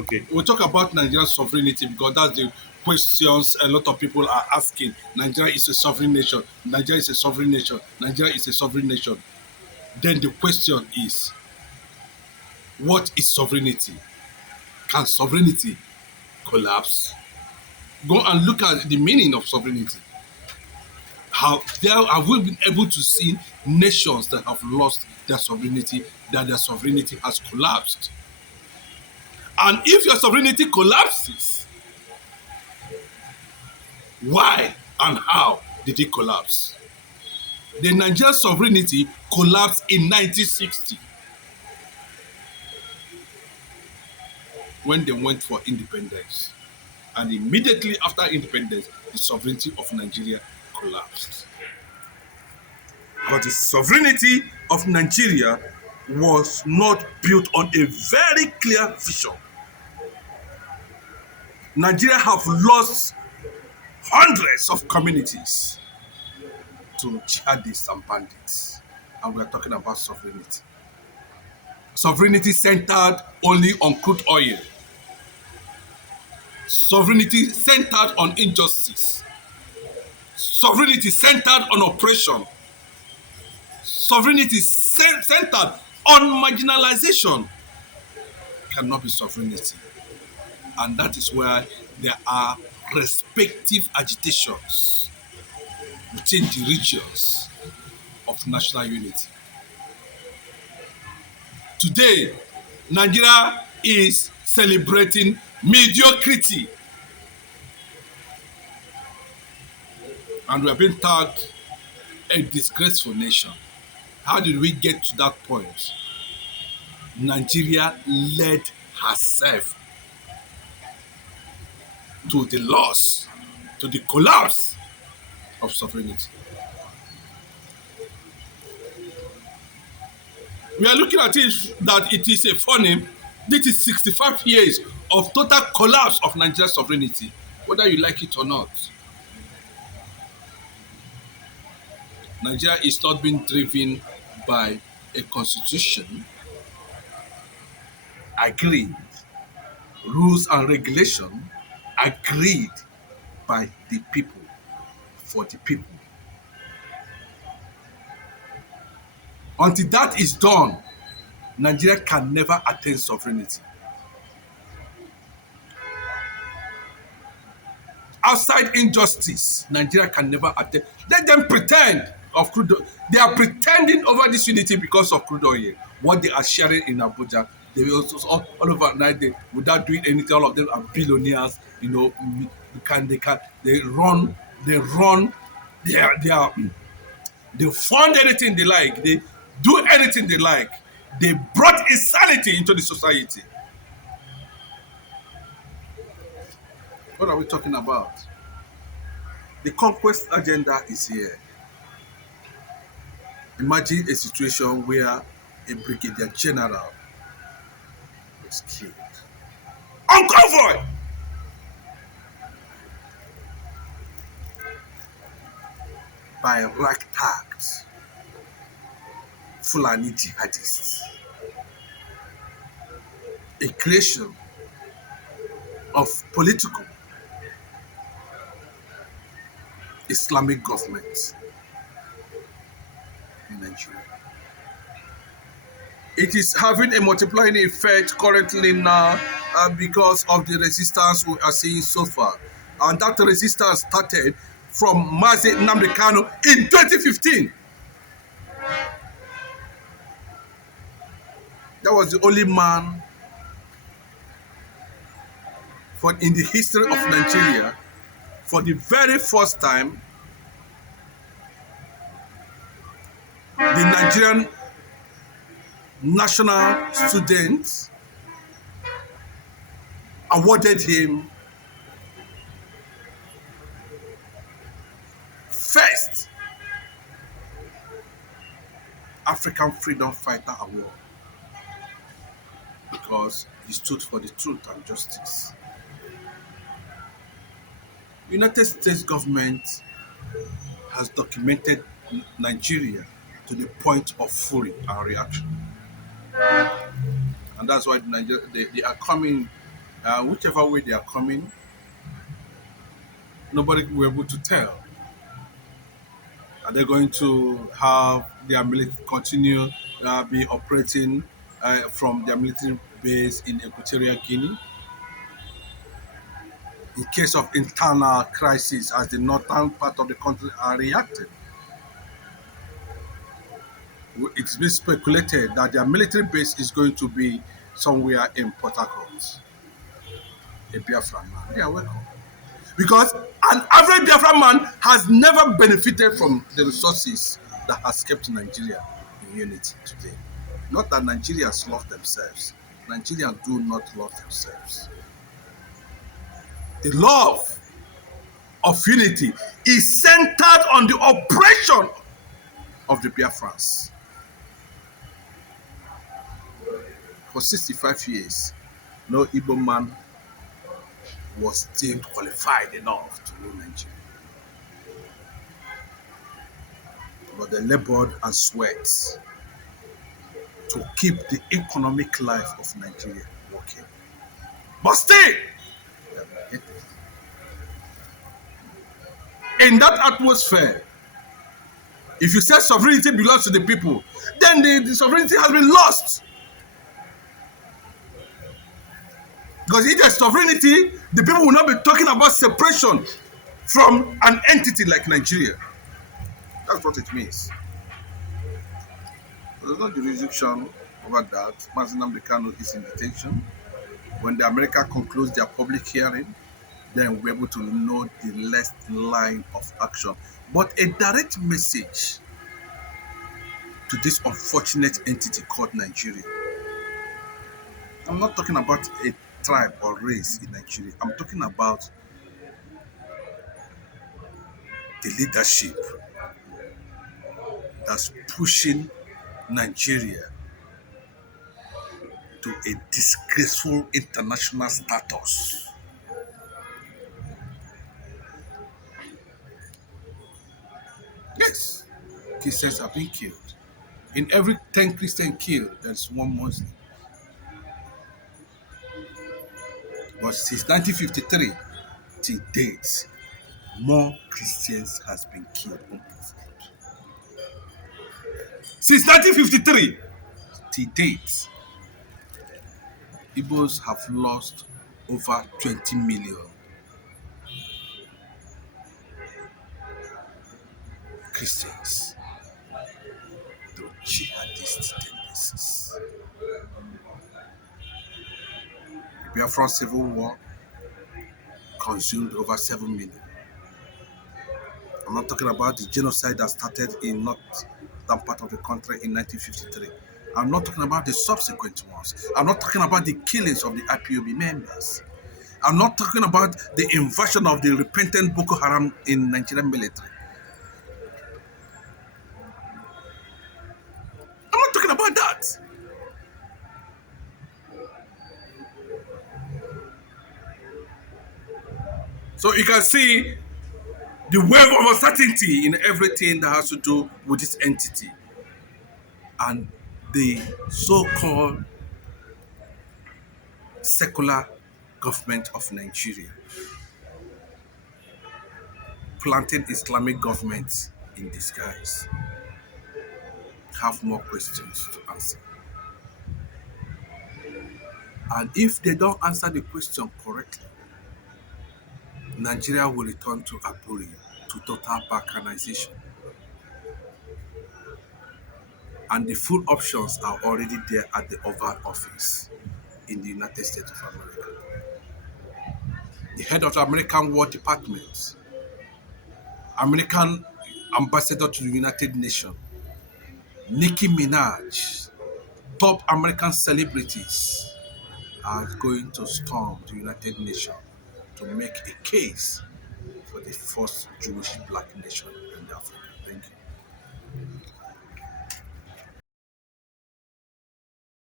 Okay, we'll talk about Nigerian sovereignty because that's the questions a lot of people are asking. Nigeria is a sovereign nation. Nigeria is a sovereign nation. Nigeria is a sovereign nation. Then the question is, what is sovereignty? Can sovereignty collapse? Go and look at the meaning of sovereignty. Have we been able to see nations that have lost their sovereignty, that their sovereignty has collapsed? And if your sovereignty collapses, why and how did it collapse? The Nigerian sovereignty collapsed in 1960 when they went for independence. And immediately after independence, the sovereignty of Nigeria collapsed. But the sovereignty of Nigeria was not built on a very clear vision. Nigeria have lost hundreds of communities to jihadists and bandits. And we are talking about sovereignty. Sovereignty centered only on crude oil. Sovereignty centered on injustice. Sovereignty centered on oppression. Sovereignty centered on marginalization. Cannot be sovereignty. And that is where there are respective agitations within the regions of national unity. Today, Nigeria is celebrating mediocrity. And we have been tagged a disgraceful nation. How did we get to that point? Nigeria led herself to the loss, to the collapse of sovereignty. We are looking at it that it is a funny. This is 65 years of total collapse of Nigeria's sovereignty, whether you like it or not. Nigeria is not being driven by a constitution, agreed, rules and regulation, agreed by the people, for the people. Until that is done, Nigeria can never attain sovereignty. Outside injustice, Nigeria can never attain. Let them pretend of crude oil. They are pretending over this unity because of crude oil. What they are sharing in Abuja, they will also all over night they, without doing anything. All of them are billionaires. You know, they run, they fund anything they like. They do anything they like. They brought insanity into the society. What are we talking about? The conquest agenda is here. Imagine a situation where a brigadier general was killed on convoy. By ragtagged Fulani jihadists. A creation of political Islamic government in Nigeria. It is having a multiplying effect currently now because of the resistance we are seeing so far. And that resistance started from Mazi Nnamdi Kanu in 2015. That was the only man in the history of Nigeria, for the very first time, the Nigerian national students awarded him first African Freedom Fighter Award because he stood for the truth and justice. United States government has documented Nigeria to the point of fury and reaction. And that's why they are coming Whichever way they are coming, nobody will be able to tell. Are they going to have their military continue be operating from their military base in Equatorial Guinea? In case of internal crisis, as the northern part of the country are reacting, it's been speculated that their military base is going to be somewhere in Port Harcourt, a Biafran man. They are welcome. Because an average Biafran man has never benefited from the resources that has kept Nigeria in unity today. Not that Nigerians love themselves. Nigerians do not love themselves. The love of unity is centered on the oppression of the Biafrans. For 65 years, no Igbo man was deemed qualified enough to rule Nigeria. But they labored and sweat to keep the economic life of Nigeria working. But still, in that atmosphere, if you say sovereignty belongs to the people, then the sovereignty has been lost. Because if there's sovereignty, the people will not be talking about separation from an entity like Nigeria. That's what it means. There's no jurisdiction over that. Mazinam Dekano is in detention. When the America concludes their public hearing, then we'll be able to know the next line of action. But a direct message to this unfortunate entity called Nigeria. I'm not talking about a tribe or race in Nigeria. I'm talking about the leadership that's pushing Nigeria to a disgraceful international status. Yes, Christians are being killed. In every 10 Christians killed, there's one Muslim. But since 1953 till date, more Christians has been killed. Since 1953 till date, Igbos have lost over 20 million Christians through jihadist tendencies. The Biafran Civil War consumed over 7 million. I'm not talking about the genocide that started in northern part of the country in 1953. I'm not talking about the subsequent ones. I'm not talking about the killings of the IPOB members. I'm not talking about the invasion of the repentant Boko Haram in Nigerian military. I'm not talking about that. So you can see the wave of uncertainty in everything that has to do with this entity and the so-called secular government of Nigeria, planting Islamic government in disguise. Have more questions to answer. And if they don't answer the question correctly, Nigeria will return to Aburi, to total balkanization. And the full options are already there at the Oval Office in the United States of America. The head of the American War Department, American ambassador to the United Nations, Nicki Minaj, top American celebrities are going to storm the United Nations to make a case for the first Jewish black nation in Africa. Thank you.